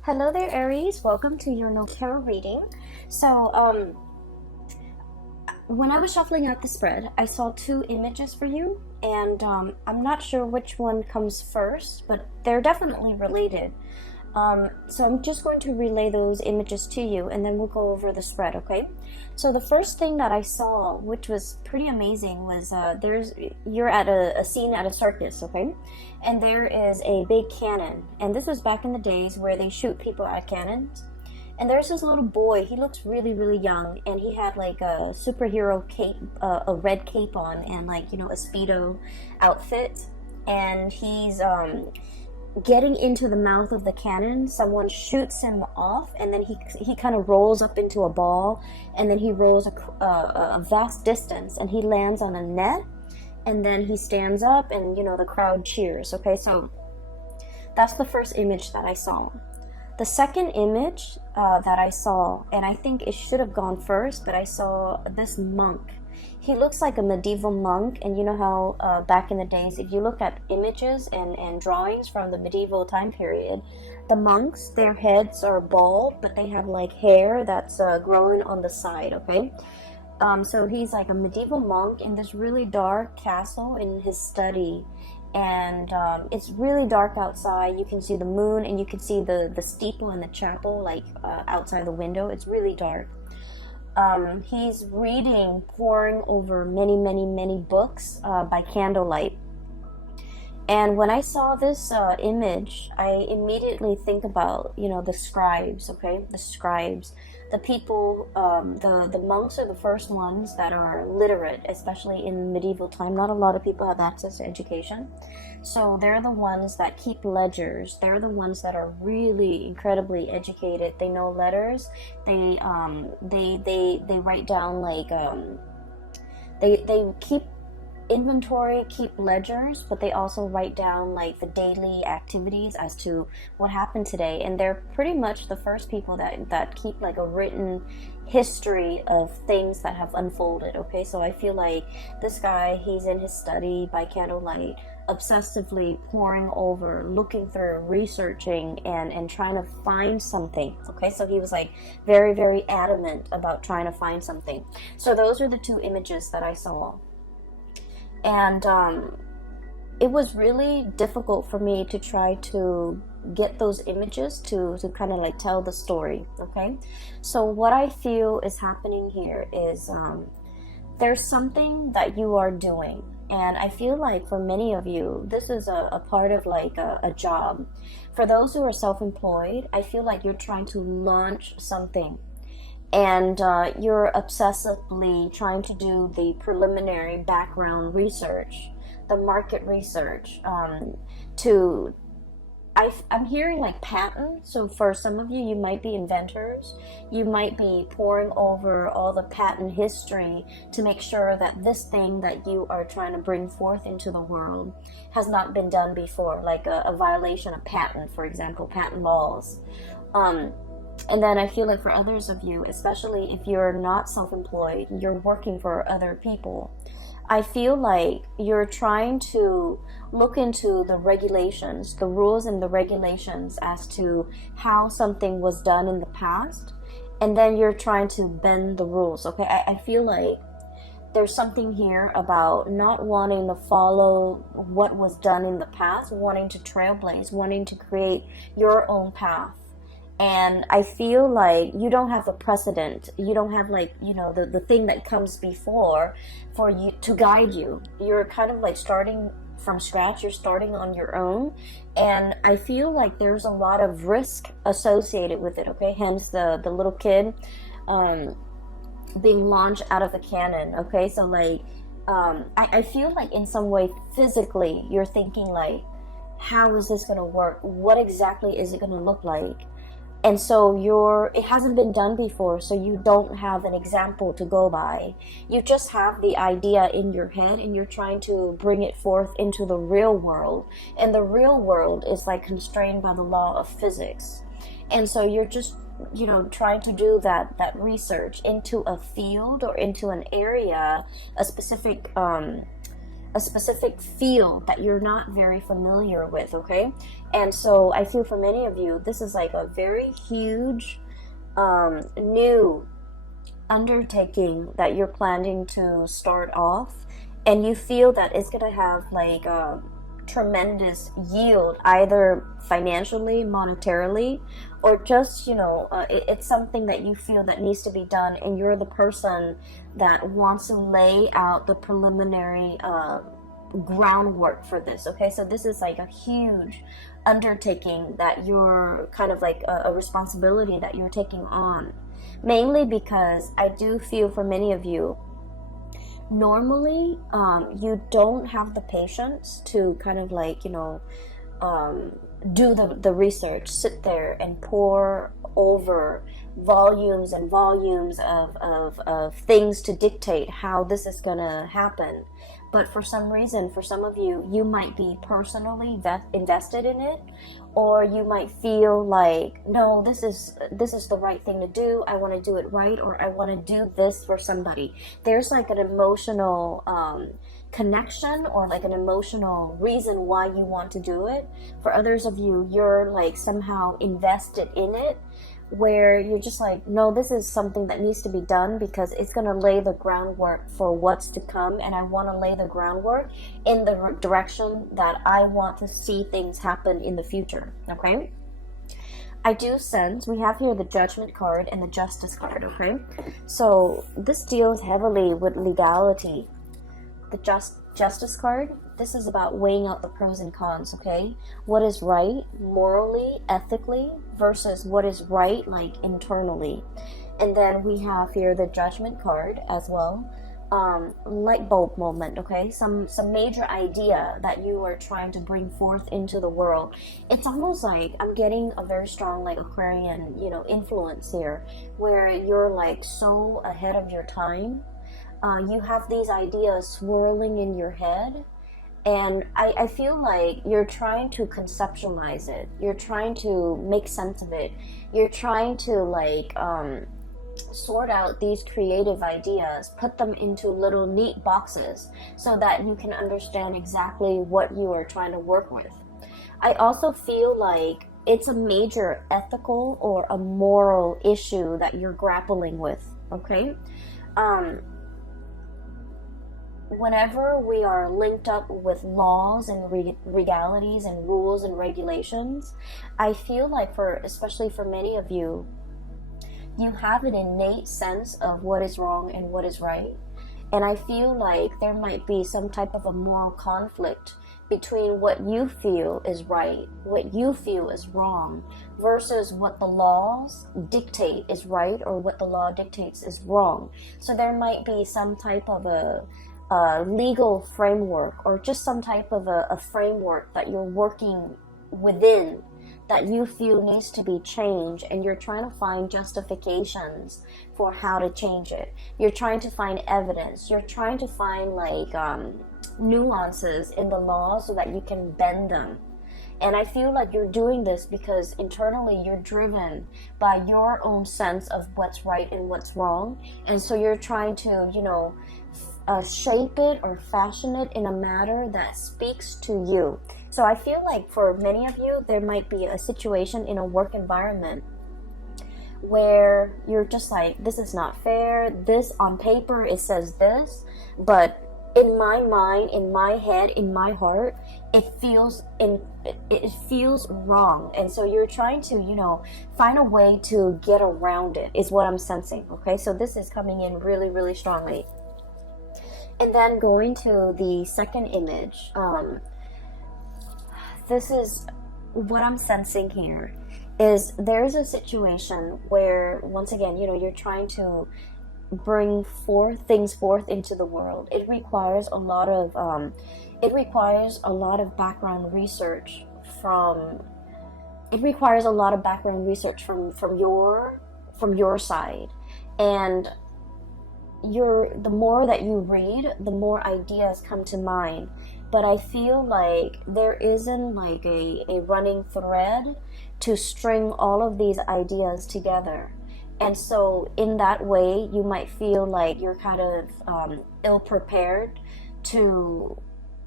Hello there, Aries. Welcome to your no tarot reading. So, when I was shuffling out the spread, I saw two images for you, and I'm not sure which one comes first, but they're definitely related. So I'm just going to relay those images to you, and then we'll go over the spread, okay? So the first thing that I saw, which was pretty amazing, was you're at a scene at a circus, okay? And there is a big cannon, and this was back in the days where they shoot people at cannons. And there's this little boy. He looks really, really young, and he had like a superhero cape, a red cape on, and like a Speedo outfit, and he's getting into the mouth of the cannon. Someone shoots him off, and then he kind of rolls up into a ball, and then he rolls a vast distance, and he lands on a net, and then he stands up, and the crowd cheers. Okay, so that's the first image that I saw. The second image that I saw, and I think it should have gone first, but I saw this monk. He looks like a medieval monk, and you know how back in the days, if you look at images and drawings from the medieval time period, the monks, their heads are bald, but they have like hair that's growing on the side, okay? So he's like a medieval monk in this really dark castle in his study, and it's really dark outside. You can see the moon, and you can see the steeple and the chapel like outside the window. It's really dark. He's reading, poring over many, many, many books by candlelight. And when I saw this image, I immediately think about, the scribes, okay? The scribes. The people, the monks are the first ones that are literate, especially in medieval time. Not a lot of people have access to education. So they're the ones that keep ledgers. They're the ones that are really incredibly educated. They know letters. They write down like, they keep inventory, keep ledgers, but they also write down like the daily activities as to what happened today. And they're pretty much the first people that keep like a written history of things that have unfolded. Okay, so I feel like this guy, he's in his study by candlelight, obsessively poring over, looking through, researching, and trying to find something. Okay, so he was like very, very adamant about trying to find something. So those are the two images that I saw. And it was really difficult for me to try to get those images to kind of like tell the story, okay? So what I feel is happening here is there's something that you are doing. And I feel like for many of you, this is a part of like a job. For those who are self-employed, I feel like you're trying to launch something. And you're obsessively trying to do the preliminary background research, the market research. I'm hearing like patent. So for some of you, you might be inventors. You might be poring over all the patent history to make sure that this thing that you are trying to bring forth into the world has not been done before, like a violation of patent, for example, patent laws. And then I feel like for others of you, especially if you're not self-employed, you're working for other people, I feel like you're trying to look into the regulations, the rules and the regulations as to how something was done in the past, and then you're trying to bend the rules, okay? I feel like there's something here about not wanting to follow what was done in the past, wanting to trailblaze, wanting to create your own path. And I feel like you don't have a precedent. You don't have like, the thing that comes before for you to guide you. You're kind of like starting from scratch. You're starting on your own. And I feel like there's a lot of risk associated with it, okay? Hence the little kid being launched out of the cannon, okay? So like, I feel like in some way physically you're thinking like, how is this going to work? What exactly is it going to look like? And so it hasn't been done before, so you don't have an example to go by. You just have the idea in your head, and you're trying to bring it forth into the real world. And the real world is like constrained by the law of physics. And so you're just, trying to do that research into a field or into an area, a specific a specific field that you're not very familiar with, okay? And so I feel for many of you, this is like a very huge new undertaking that you're planning to start off, and you feel that it's gonna have like a tremendous yield, either financially, monetarily, or just, you know, it's something that you feel that needs to be done, and you're the person that wants to lay out the preliminary groundwork for this, okay? So this is like a huge undertaking that you're kind of like a responsibility that you're taking on, mainly because I do feel for many of you, normally you don't have the patience to kind of like, you know, do the research, sit there and pore over volumes and volumes of things to dictate how this is gonna happen. But for some reason, for some of you, you might be personally invested in it, or you might feel like, no, this is the right thing to do. I want to do it right, or I want to do this for somebody. There's like an emotional connection, or like an emotional reason why you want to do it. For others of you, you're like somehow invested in it, where you're just like, no, this is something that needs to be done because it's going to lay the groundwork for what's to come, and I want to lay the groundwork in the direction that I want to see things happen in the future, okay? I do sense we have here the Judgment card and the Justice card, okay? So this deals heavily with legality. The Justice card, this is about weighing out the pros and cons, okay? What is right morally, ethically, versus what is right like internally. And then we have here the Judgment card as well. Light bulb moment, okay? Some major idea that you are trying to bring forth into the world. It's almost like I'm getting a very strong like Aquarian, you know, influence here, where you're like so ahead of your time. You have these ideas swirling in your head, and I feel like you're trying to conceptualize it. You're trying to make sense of it. You're trying to like sort out these creative ideas, put them into little neat boxes so that you can understand exactly what you are trying to work with. I also feel like it's a major ethical or a moral issue that you're grappling with, okay? Whenever we are linked up with laws and legalities and rules and regulations, I feel like especially for many of you, you have an innate sense of what is wrong and what is right. And I feel like there might be some type of a moral conflict between what you feel is right, what you feel is wrong, versus what the laws dictate is right, or what the law dictates is wrong. So there might be some type of a legal framework, or just some type of a framework that you're working within that you feel needs to be changed, and you're trying to find justifications for how to change it. You're trying to find evidence. You're trying to find like nuances in the law so that you can bend them. And I feel like you're doing this because internally you're driven by your own sense of what's right and what's wrong. And so you're trying to, you know, shape it or fashion it in a manner that speaks to you. So I feel like for many of you, there might be a situation in a work environment where you're just like, this is not fair. This on paper, it says this, but in my mind, in my head, in my heart, it feels wrong. And so you're trying to, you know, find a way to get around it, is what I'm sensing. Okay, so this is coming in really, really strongly. And then going to the second image, this is what I'm sensing here, is there's a situation where, once again, you know, you're trying to bring things forth into the world. It requires a lot of background research from your side. And the more that you read, the more ideas come to mind. But I feel like there isn't like a running thread to string all of these ideas together. And so in that way, you might feel like you're kind of ill-prepared to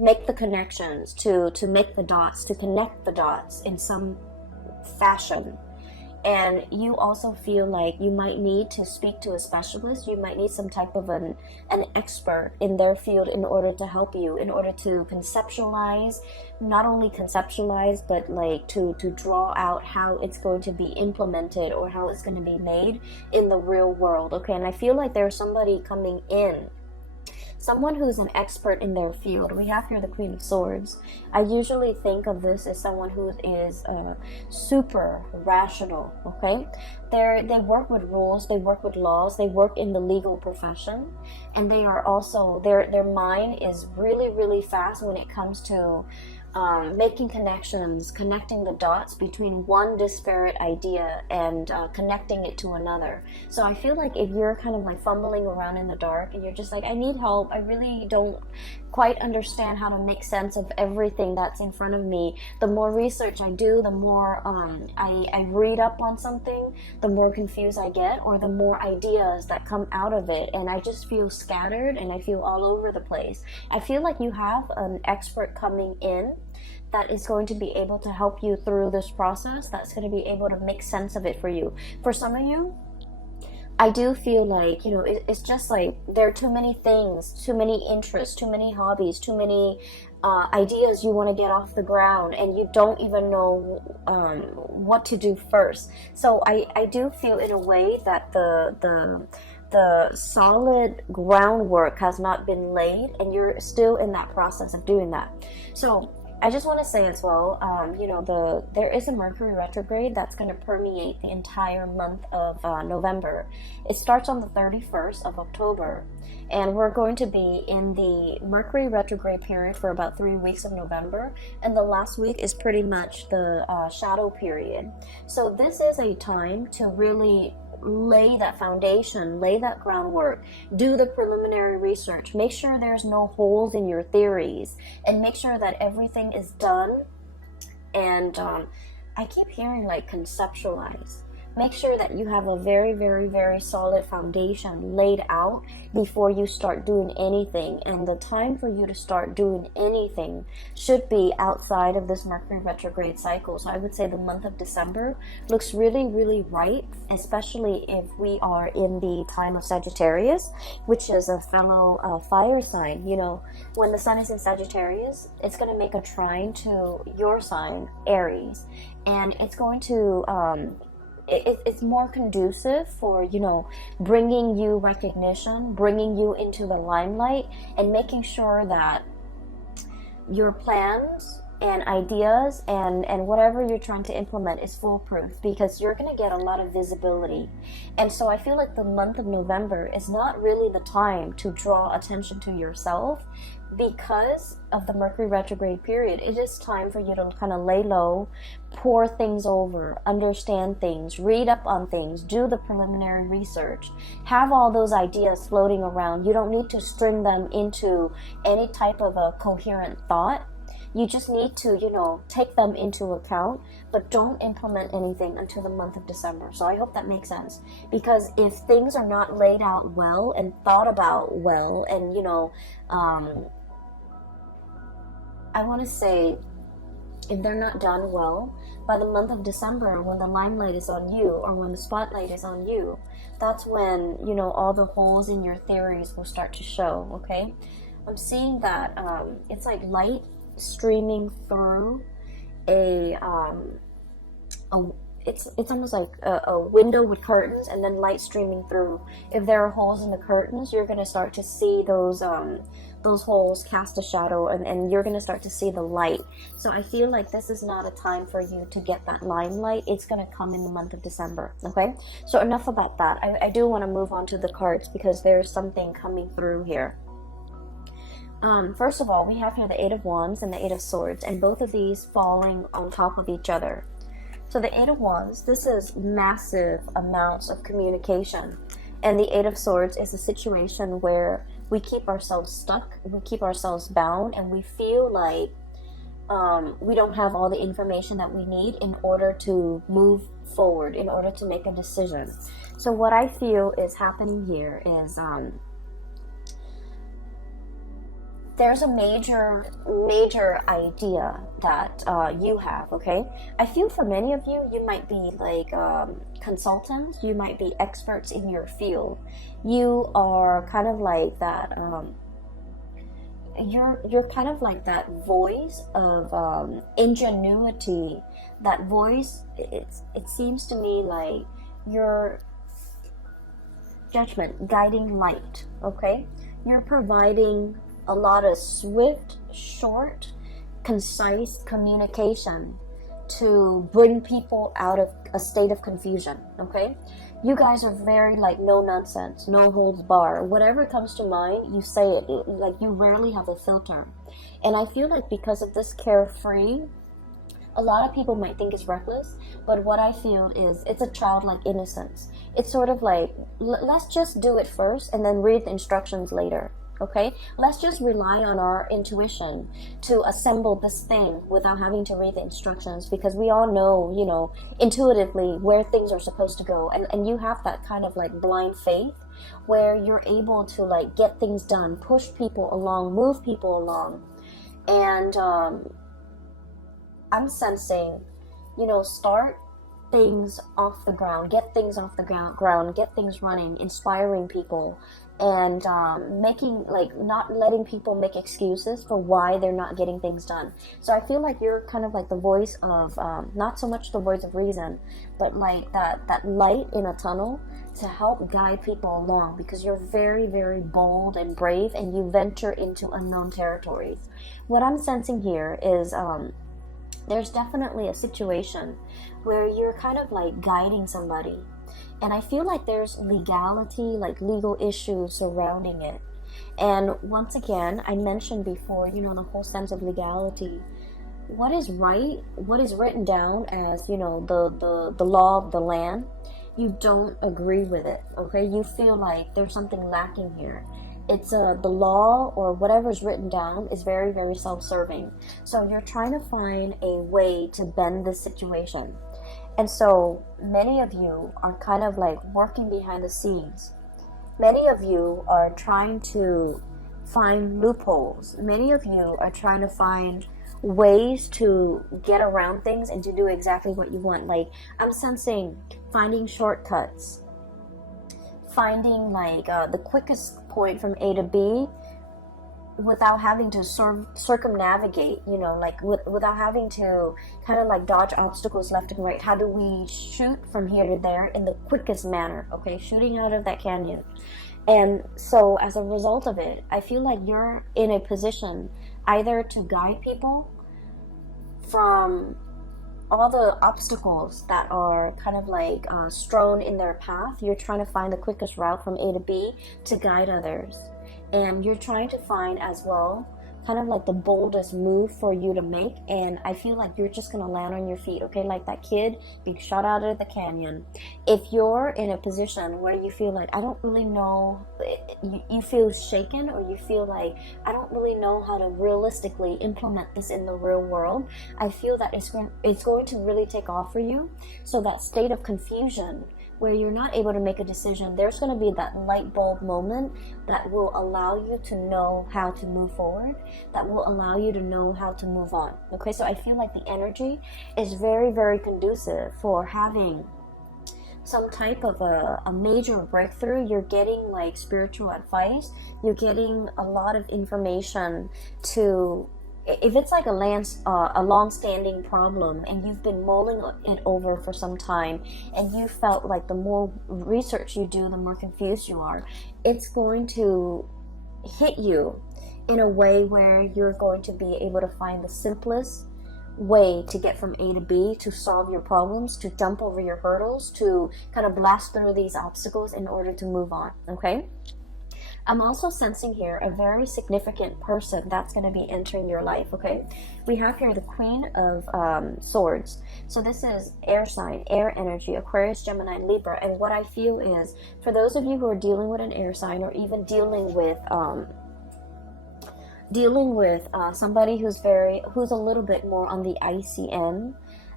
make the connections, to make the dots, to connect the dots in some fashion. And you also feel like you might need to speak to a specialist. You might need some type of an expert in their field in order to help you, in order to conceptualize, not only conceptualize, but like to draw out how it's going to be implemented or how it's going to be made in the real world. Okay, and I feel like there's somebody coming in, someone who's an expert in their field. We have here the Queen of Swords. I usually think of this as someone who is super rational, okay? They work with rules, they work with laws, they work in the legal profession, and they are also, their mind is really, really fast when it comes to making connections, connecting the dots between one disparate idea and connecting it to another. So I feel like if you're kind of like fumbling around in the dark and you're just like, I need help, I really don't quite understand how to make sense of everything that's in front of me, the more research I do, the more I read up on something, the more confused I get, or the more ideas that come out of it, and I just feel scattered and I feel all over the place. I feel like you have an expert coming in that is going to be able to help you through this process, that's going to be able to make sense of it for you. For some of you, I do feel like, you know, it's just like there are too many things, too many interests, too many hobbies, too many ideas you want to get off the ground, and you don't even know what to do first. So I do feel in a way that the solid groundwork has not been laid, and you're still in that process of doing that. So I just want to say as well, you know, there is a Mercury retrograde that's going to permeate the entire month of November. It starts on the 31st of October, and we're going to be in the Mercury retrograde period for about 3 weeks of November, and the last week is pretty much the shadow period. So this is a time to really lay that foundation, lay that groundwork, do the preliminary research, make sure there's no holes in your theories, and make sure that everything is done. And I keep hearing like conceptualize. Make sure that you have a very, very, very solid foundation laid out before you start doing anything. And the time for you to start doing anything should be outside of this Mercury retrograde cycle. So I would say the month of December looks really, really right, especially if we are in the time of Sagittarius, which is a fellow fire sign. You know, when the sun is in Sagittarius, it's going to make a trine to your sign, Aries, and it's going to it's more conducive for, you know, bringing you recognition, bringing you into the limelight, and making sure that your plans and ideas and whatever you're trying to implement is foolproof, because you're going to get a lot of visibility. And so I feel like the month of November is not really the time to draw attention to yourself because of the Mercury retrograde period. It is time for you to kind of lay low, pour things over, understand things, read up on things, do the preliminary research, have all those ideas floating around. You don't need to string them into any type of a coherent thought. You just need to, you know, take them into account, but don't implement anything until the month of December. So I hope that makes sense, because if things are not laid out well and thought about well, and, you know, I want to say, if they're not done well, by the month of December, when the limelight is on you, or when the spotlight is on you, that's when, you know, all the holes in your theories will start to show, okay? I'm seeing that it's like light streaming through it's almost like a window with curtains, and then light streaming through. If there are holes in the curtains, you're going to start to see those holes cast a shadow, and you're going to start to see the light. So I feel like this is not a time for you to get that limelight. It's going to come in the month of December, okay? So enough about that. I do want to move on to the cards, because there's something coming through here. First of all, we have here the Eight of Wands and the Eight of Swords, and both of these falling on top of each other. So the Eight of Wands, this is massive amounts of communication. And the Eight of Swords is a situation where we keep ourselves stuck, we keep ourselves bound, and we feel like we don't have all the information that we need in order to move forward, in order to make a decision. So what I feel is happening here is there's a major idea that you have, okay? I feel for many of you, you might be like consultants, you might be experts in your field. You are kind of like that, you're kind of like that voice of ingenuity, that voice, it seems to me like your judgment, guiding light, okay? You're providing a lot of swift, short, concise communication to bring people out of a state of confusion, okay? You guys are very like no nonsense, no holds bar. Whatever comes to mind, you say it. Like you rarely have a filter. And I feel like because of this carefree, a lot of people might think it's reckless, but what I feel is it's a childlike innocence. It's sort of like, let's just do it first and then read the instructions later. Okay, let's just rely on our intuition to assemble this thing without having to read the instructions, because we all know, you know, intuitively where things are supposed to go. And you have that kind of like blind faith where you're able to like get things done, push people along, move people along. And I'm sensing, you know, start things off the ground, get things off the ground, get things running, inspiring people, and making, like, not letting people make excuses for why they're not getting things done. So I feel like you're kind of like the voice of, not so much the voice of reason, but like that light in a tunnel to help guide people along, because you're very, very bold and brave, and you venture into unknown territories. What I'm sensing here is there's definitely a situation where you're kind of like guiding somebody, and I feel like there's legality, like legal issues surrounding it. And once again, I mentioned before, you know, the whole sense of legality. What is right, what is written down as, you know, the law of the land, you don't agree with it, okay? You feel like there's something lacking here. It's the law or whatever's written down is very, very self-serving. So you're trying to find a way to bend this situation. And so many of you are kind of like working behind the scenes. Many of you are trying to find loopholes. Many of you are trying to find ways to get around things and to do exactly what you want. Like, I'm sensing finding shortcuts, finding like the quickest point from A to B without having to circumnavigate, you know, like without having to kind of like dodge obstacles left and right. How do we shoot from here to there in the quickest manner, okay? Shooting out of that canyon. And so as a result of it, I feel like you're in a position either to guide people from all the obstacles that are kind of like strewn in their path. You're trying to find the quickest route from A to B to guide others. And you're trying to find as well kind of like the boldest move for you to make. And I feel like you're just going to land on your feet, okay? Like that kid being shot out of the canyon. If you're in a position where you feel like, I don't really know, you feel shaken, or you feel like, I don't really know how to realistically implement this in the real world, I feel that it's going to really take off for you. So that state of confusion where you're not able to make a decision, there's going to be that light bulb moment that will allow you to know how to move forward, that will allow you to know how to move on. Okay, so I feel like the energy is very, very conducive for having some type of a major breakthrough. You're getting like spiritual advice, you're getting a lot of information to, if it's like a long-standing problem and you've been mulling it over for some time, and you felt like the more research you do, the more confused you are, it's going to hit you in a way where you're going to be able to find the simplest way to get from A to B, to solve your problems, to jump over your hurdles, to kind of blast through these obstacles in order to move on, okay? I'm also sensing here a very significant person that's going to be entering your life, okay? We have here the Queen of Swords. So this is air sign, air energy, Aquarius, Gemini, Libra. And what I feel is, for those of you who are dealing with an air sign, or even dealing with somebody who's a little bit more on the icy end,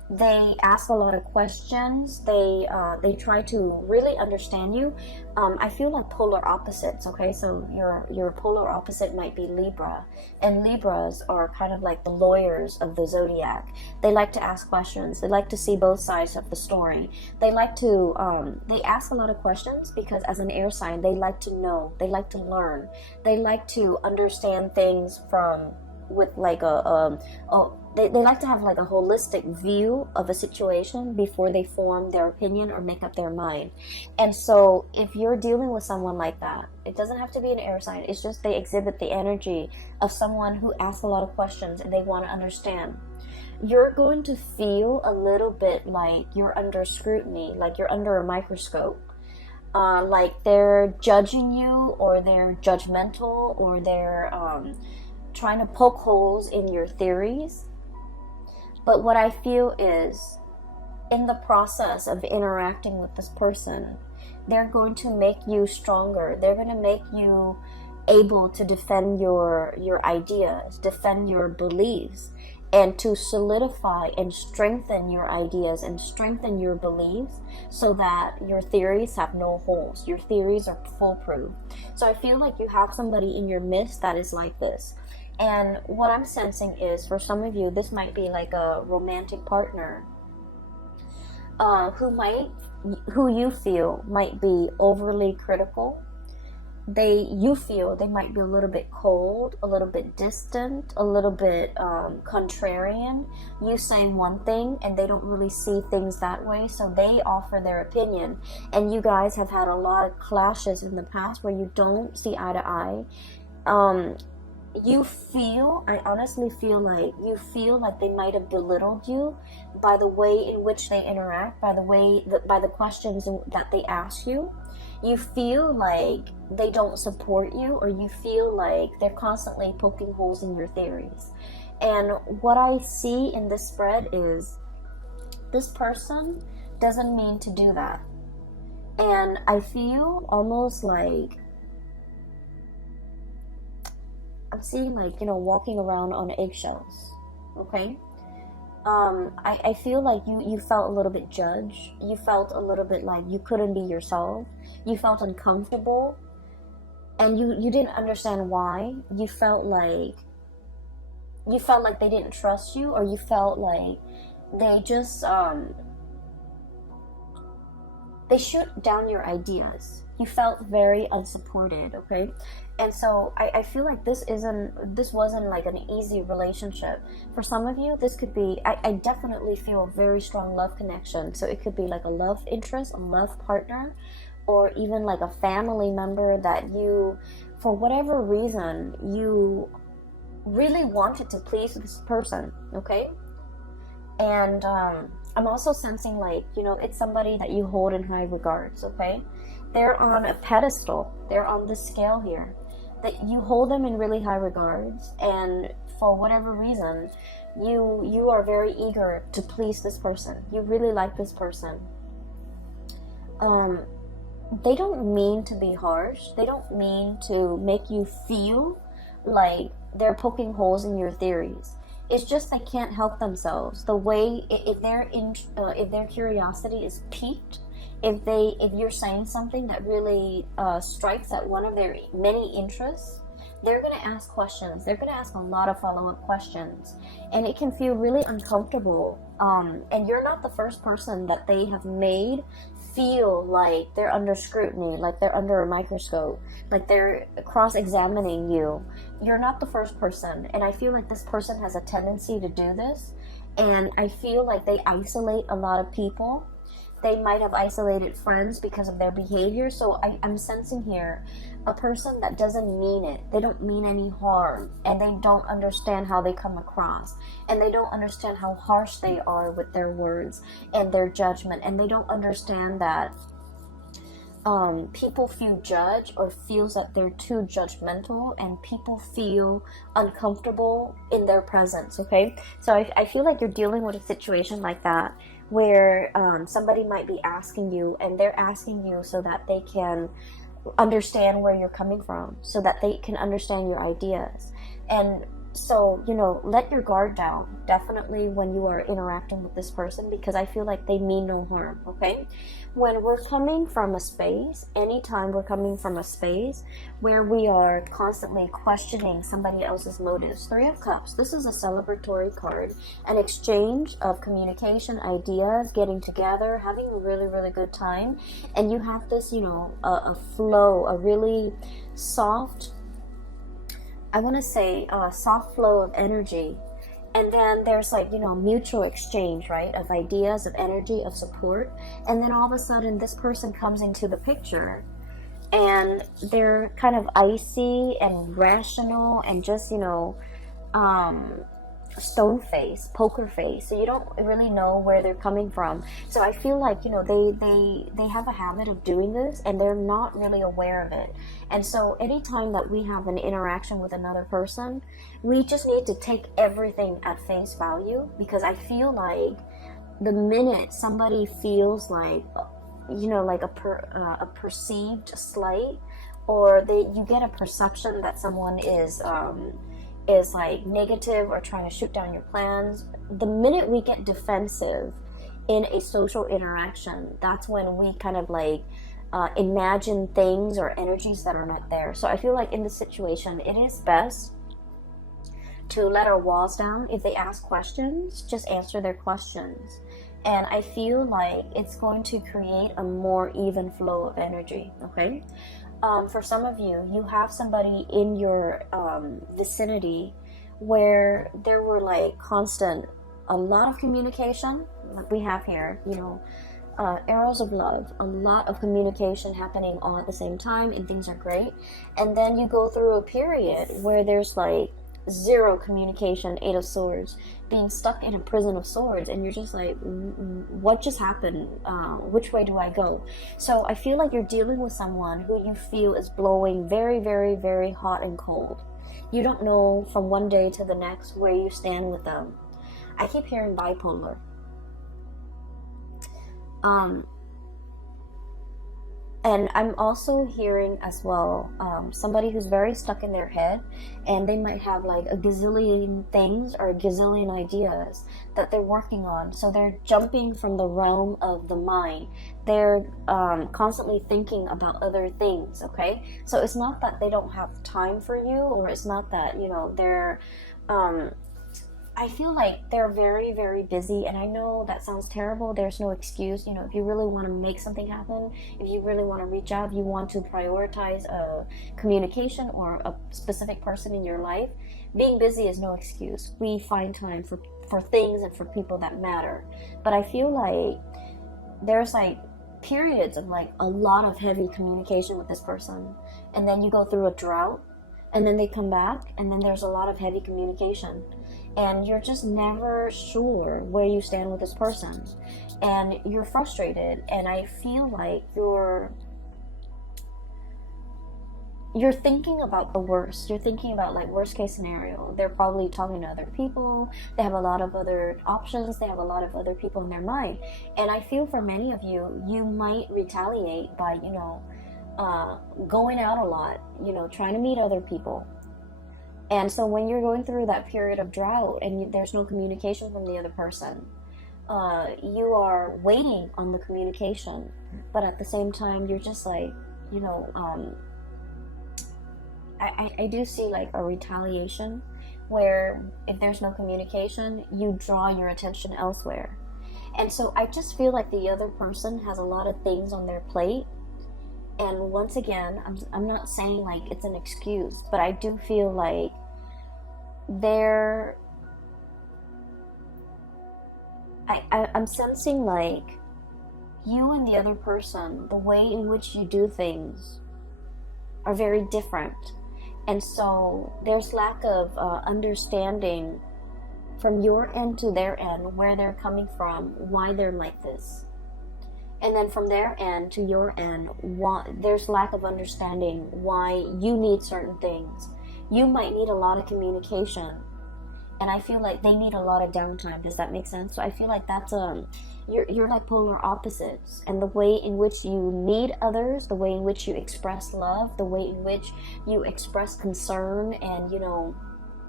They ask a lot of questions. They try to really understand you. I feel like polar opposites. Okay, so your polar opposite might be Libra, and Libras are kind of like the lawyers of the zodiac. They like to ask questions. They like to see both sides of the story. They like to they ask a lot of questions because as an air sign, they like to know. They like to learn. They like to understand things from with like they like to have like a holistic view of a situation before they form their opinion or make up their mind. And so if you're dealing with someone like that, it doesn't have to be an air sign. It's just they exhibit the energy of someone who asks a lot of questions and they want to understand. You're going to feel a little bit like you're under scrutiny, like you're under a microscope. Like they're judging you, or they're judgmental, or they're trying to poke holes in your theories. But what I feel is, in the process of interacting with this person, they're going to make you stronger. They're going to make you able to defend your ideas, defend your beliefs, and to solidify and strengthen your ideas and strengthen your beliefs so that your theories have no holes. Your theories are foolproof. So I feel like you have somebody in your midst that is like this. And what I'm sensing is, for some of you, this might be like a romantic partner who you feel might be overly critical. You feel they might be a little bit cold, a little bit distant, a little bit contrarian. You say one thing and they don't really see things that way, so they offer their opinion. And you guys have had a lot of clashes in the past where you don't see eye to eye. I honestly feel like they might have belittled you by the way in which they interact, by the questions that they ask you. You feel like they don't support you, or you feel like they're constantly poking holes in your theories. And what I see in this spread is this person doesn't mean to do that. And I feel almost like I'm seeing like, walking around on eggshells, okay? I feel like you felt a little bit judged. You felt a little bit like you couldn't be yourself. You felt uncomfortable, and you didn't understand why. You felt like they didn't trust you, or you felt like they just they shoot down your ideas. You felt very unsupported, okay? And so I feel like this wasn't like an easy relationship. For some of you, this could be, I definitely feel a very strong love connection. So it could be like a love interest, a love partner, or even like a family member that you, for whatever reason, you really wanted to please this person, okay? And I'm also sensing like, it's somebody that you hold in high regards, okay? They're on a pedestal. They're on the scale here. That you hold them in really high regards, and for whatever reason, you are very eager to please this person. You really like this person. They don't mean to be harsh. They don't mean to make you feel like they're poking holes in your theories. It's just they can't help themselves. The way if their curiosity is piqued, if you're saying something that really strikes at one of their many interests, they're going to ask questions. They're going to ask a lot of follow-up questions, and it can feel really uncomfortable. And you're not the first person that they have made feel like they're under scrutiny, like they're under a microscope, like they're cross-examining you. You're not the first person, and I feel like this person has a tendency to do this, and I feel like they isolate a lot of people. They might have isolated friends because of their behavior. So I'm sensing here a person that doesn't mean it. They don't mean any harm, and they don't understand how they come across, and they don't understand how harsh they are with their words and their judgment, and they don't understand that people feel judged or feels that they're too judgmental, and people feel uncomfortable in their presence, okay? So I feel like you're dealing with a situation like that, where somebody might be asking you, and they're asking you so that they can understand where you're coming from, so that they can understand your ideas. And So, you know, let your guard down, definitely, when you are interacting with this person, because I feel like they mean no harm, okay? When we're coming from a space, anytime we're coming from a space where we are constantly questioning somebody else's motives, Three of Cups, this is a celebratory card, an exchange of communication, ideas, getting together, having a really, really good time, and you have this, you know, a flow, a really soft, I want to say a soft flow of energy. And then there's like, you know, mutual exchange, right? Of ideas, of energy, of support. And then all of a sudden this person comes into the picture and they're kind of icy and rational and just, you know, stone face, poker face, so you don't really know where they're coming from. So I feel like, you know, they have a habit of doing this and they're not really aware of it. And so anytime that we have an interaction with another person, we just need to take everything at face value, because I feel like the minute somebody feels like, you know, like a perceived slight, or you get a perception that someone is like negative or trying to shoot down your plans, the minute we get defensive in a social interaction, that's when we kind of like imagine things or energies that are not there. So I feel like in this situation, it is best to let our walls down. If they ask questions, just answer their questions. And I feel like it's going to create a more even flow of energy, okay? For some of you, you have somebody in your vicinity where there were like a lot of communication, like we have here, you know, arrows of love, a lot of communication happening all at the same time, and things are great. And then you go through a period where there's like zero communication, Eight of Swords, being stuck in a prison of swords, and you're just like, what just happened? Which way do I go? So I feel like you're dealing with someone who you feel is blowing very, very, very hot and cold. You don't know from one day to the next where you stand with them. I keep hearing bipolar. And I'm also hearing as well somebody who's very stuck in their head, and they might have like a gazillion things or a gazillion ideas that they're working on. So they're jumping from the realm of the mind. They're constantly thinking about other things, okay? So it's not that they don't have time for you, or it's not that, you know, they're... I feel like they're very, very busy, and I know that sounds terrible. There's no excuse. You know, if you really want to make something happen, if you really want to reach out, you want to prioritize a communication or a specific person in your life, being busy is no excuse. We find time for things and for people that matter. But I feel like there's like periods of like a lot of heavy communication with this person, and then you go through a drought, and then they come back, and then there's a lot of heavy communication. And you're just never sure where you stand with this person, and you're frustrated, and I feel like you're thinking about the worst. You're thinking about like worst case scenario. They're probably talking to other people, they have a lot of other options, they have a lot of other people in their mind. And I feel for many of you, you might retaliate by, you know, going out a lot, you know, trying to meet other people. And so when you're going through that period of drought and there's no communication from the other person, you are waiting on the communication, but at the same time, you're just like, you know, I do see like a retaliation where if there's no communication, you draw your attention elsewhere. And so I just feel like the other person has a lot of things on their plate. And once again, I'm not saying like it's an excuse, but I do feel like I'm sensing like you and the other person, the way in which you do things are very different. And so there's lack of understanding from your end to their end, where they're coming from, why they're like this. And then from their end to your end, there's lack of understanding why you need certain things. You might need a lot of communication, and I feel like they need a lot of downtime. Does that make sense? So I feel like that's you're like polar opposites, and the way in which you need others, the way in which you express love, the way in which you express concern, and you know,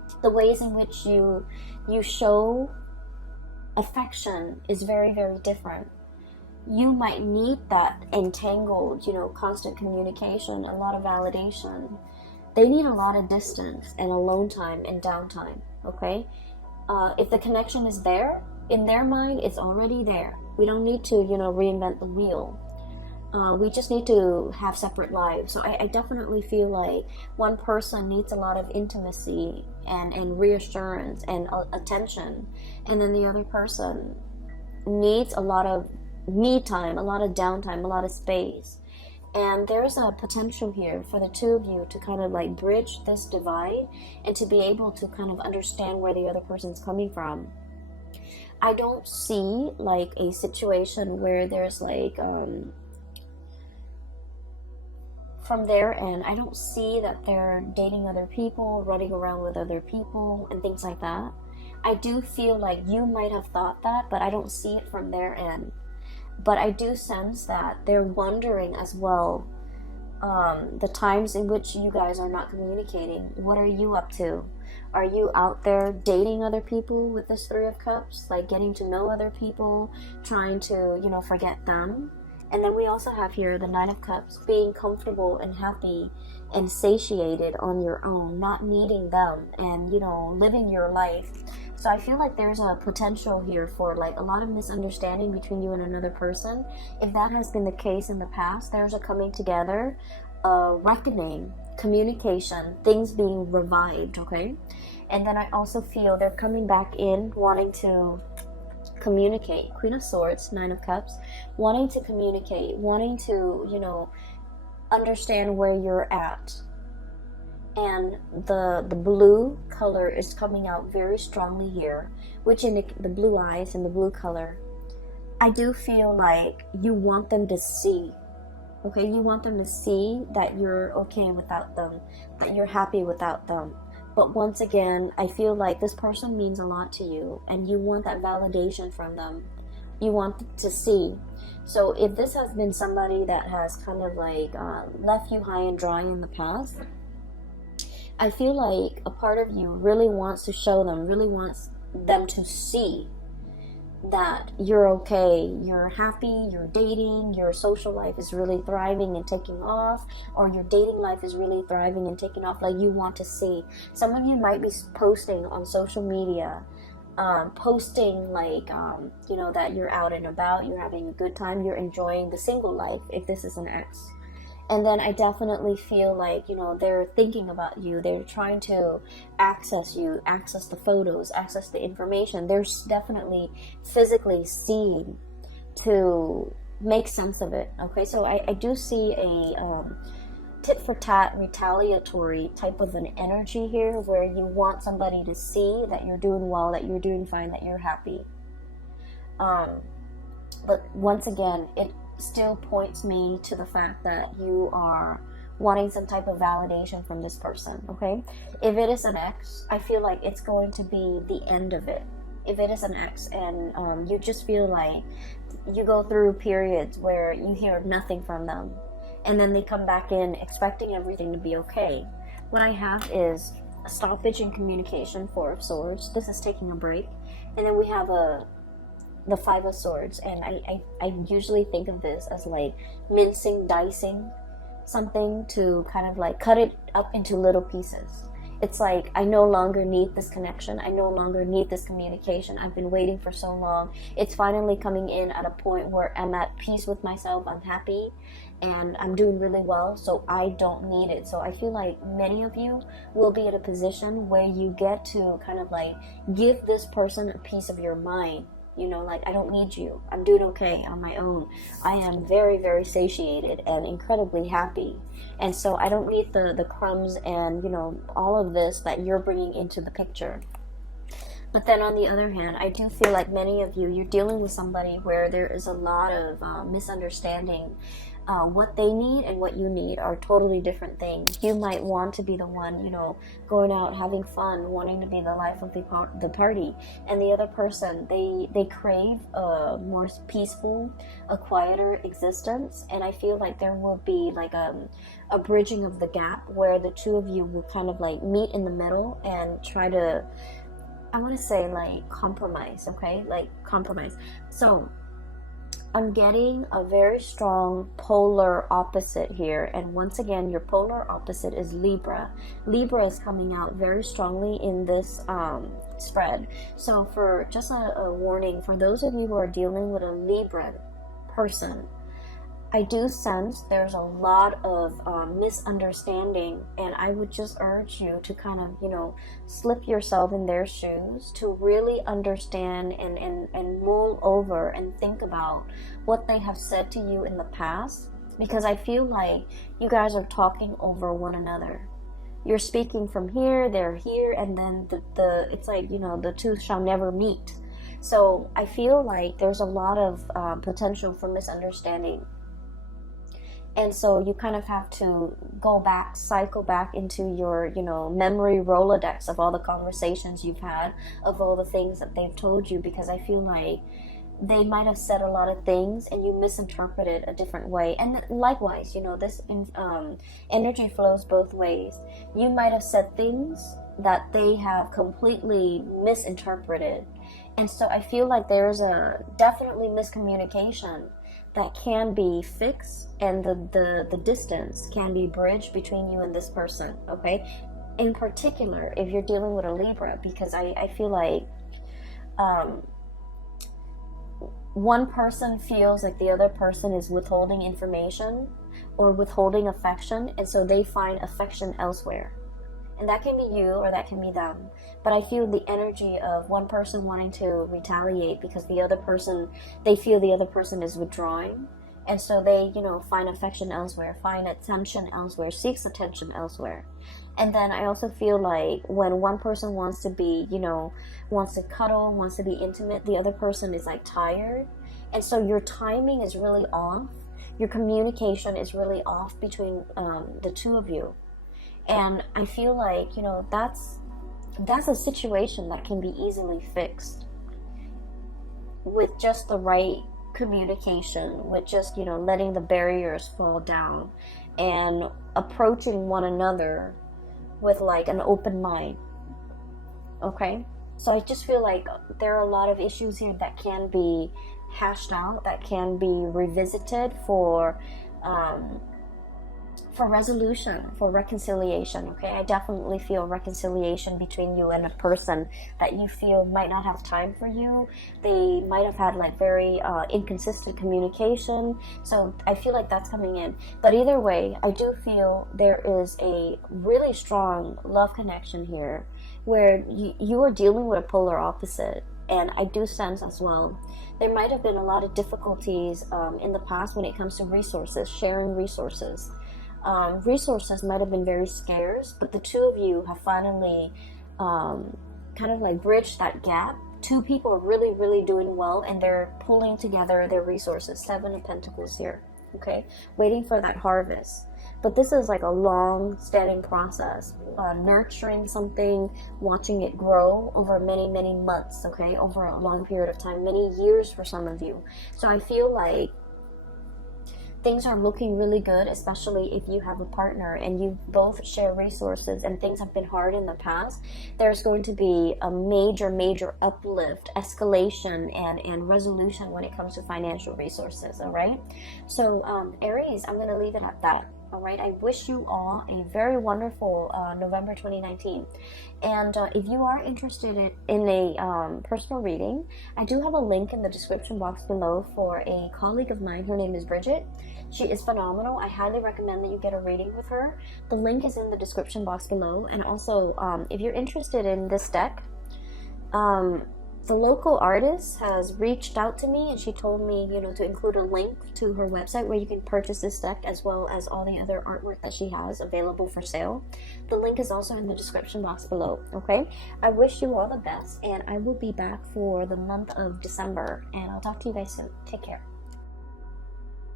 The ways in which you show affection is very, very different. You might need that entangled, constant communication, a lot of validation. They need a lot of distance and alone time and downtime, okay? If the connection is there, in their mind, it's already there. We don't need to, reinvent the wheel. We just need to have separate lives. So I definitely feel like one person needs a lot of intimacy and reassurance and attention, and then the other person needs a lot of me time, a lot of downtime, a lot of space. And there's a potential here for the two of you to kind of like bridge this divide and to be able to kind of understand where the other person's coming from. I don't see like a situation where there's like from their end, I don't see that they're dating other people, running around with other people and things like that. I do feel like you might have thought that, but I don't see it from their end. But I do sense that they're wondering as well, the times in which you guys are not communicating. What are you up to? Are you out there dating other people with this Three of Cups? Like getting to know other people, trying to, forget them? And then we also have here the Nine of Cups, being comfortable and happy and satiated on your own, not needing them and, living your life. So I feel like there's a potential here for like a lot of misunderstanding between you and another person. If that has been the case in the past, there's a coming together, reckoning, communication, things being revived, okay? And then I also feel they're coming back in, wanting to communicate. Queen of Swords, Nine of Cups, wanting to communicate, wanting to, understand where you're at. And the blue color is coming out very strongly here, which in the blue eyes and the blue color, I do feel like you want them to see, okay? You want them to see that you're okay without them, that you're happy without them. But once again, I feel like this person means a lot to you, and you want that validation from them. You want to see. So if this has been somebody that has kind of like left you high and dry in the past, I feel like a part of you really wants to show them, really wants them to see that you're okay, you're happy, you're dating, your social life is really thriving and taking off, or your dating life is really thriving and taking off. Like, you want to see. Some of you might be posting on social media, posting like, that you're out and about, you're having a good time, you're enjoying the single life, if this is an ex. And then I definitely feel like, they're thinking about you. They're trying to access you, access the photos, access the information. They're definitely physically seeing to make sense of it. Okay, so I do see a tit for tat retaliatory type of an energy here, where you want somebody to see that you're doing well, that you're doing fine, that you're happy. But once again, it still points me to the fact that you are wanting some type of validation from this person, okay? If it is an ex, I feel like it's going to be the end of it. If it is an ex and you just feel like you go through periods where you hear nothing from them, and then they come back in expecting everything to be okay. What I have is a stoppage in communication, Four of Swords. This is taking a break. And then we have the Five of Swords, and I usually think of this as like mincing, dicing something to kind of like cut it up into little pieces. It's like, I no longer need this connection, I no longer need this communication. I've been waiting for so long. It's finally coming in at a point where I'm at peace with myself, I'm happy, and I'm doing really well, so I don't need it. So I feel like many of you will be at a position where you get to kind of like give this person a piece of your mind. Like, I don't need you. I'm doing okay on my own. I am very, very satiated and incredibly happy. And so I don't need the crumbs and, all of this that you're bringing into the picture. But then on the other hand, I do feel like many of you, you're dealing with somebody where there is a lot of misunderstanding. What they need and what you need are totally different things. You might want to be the one, you know, going out, having fun, wanting to be the life of the party. And the other person, they crave a more peaceful, a quieter existence. And I feel like there will be like a bridging of the gap where the two of you will kind of like meet in the middle and try to, I want to say like compromise, okay? Like compromise. So I'm getting a very strong polar opposite here. And once again, your polar opposite is Libra. Libra is coming out very strongly in this spread. So for just a warning, for those of you who are dealing with a Libra person, I do sense there's a lot of misunderstanding, and I would just urge you to kind of, you know, slip yourself in their shoes to really understand and mull over and think about what they have said to you in the past, because I feel like you guys are talking over one another. You're speaking from here, they're here, and then the it's like, you know, the two shall never meet. So I feel like there's a lot of potential for misunderstanding. And so you kind of have to go back, cycle back into your, you know, memory Rolodex of all the conversations you've had, of all the things that they've told you, because I feel like they might have said a lot of things and you misinterpreted a different way. And likewise, you know, this energy flows both ways. You might have said things that they have completely misinterpreted. And so I feel like there's a definitely miscommunication that can be fixed, and the distance can be bridged between you and this person, okay? In particular, if you're dealing with a Libra, because I feel like one person feels like the other person is withholding information or withholding affection, and so they find affection elsewhere. And that can be you or that can be them. But I feel the energy of one person wanting to retaliate because the other person, they feel the other person is withdrawing. And so they, you know, find affection elsewhere, find attention elsewhere, seeks attention elsewhere. And then I also feel like when one person wants to be, you know, wants to cuddle, wants to be intimate, the other person is like tired. And so your timing is really off. Your communication is really off between the two of you. And I feel like, you know, that's a situation that can be easily fixed with just the right communication, with just, you know, letting the barriers fall down and approaching one another with like an open mind. Okay? So I just feel like there are a lot of issues here that can be hashed out, that can be revisited for resolution, for reconciliation, okay? I definitely feel reconciliation between you and a person that you feel might not have time for you. They might have had like very inconsistent communication. So I feel like that's coming in. But either way, I do feel there is a really strong love connection here where you are dealing with a polar opposite. And I do sense as well, there might have been a lot of difficulties in the past when it comes to resources, sharing resources. Resources might have been very scarce, but the two of you have finally kind of like bridged that gap. Two people are really, really doing well, and they're pulling together their resources. 7 of Pentacles here, okay? Waiting for that harvest. But this is like a long-standing process. Nurturing something, watching it grow over many, many months, okay? Over a long period of time, many years for some of you. So I feel like things are looking really good, especially if you have a partner and you both share resources and things have been hard in the past. There's going to be a major uplift, escalation, and resolution when it comes to financial resources, all right? So Aries, I'm going to leave it at that. All right, I wish you all a very wonderful November 2019. And if you are interested in a personal reading, I do have a link in the description box below for a colleague of mine. Her name is Bridget. She is phenomenal. I highly recommend that you get a reading with her. The link is in the description box below. And also, if you're interested in this deck, the local artist has reached out to me, and she told me, you know, to include a link to her website where you can purchase this deck as well as all the other artwork that she has available for sale. The link is also in the description box below. Okay, I wish you all the best, and I will be back for the month of December, and I'll talk to you guys soon. Take care.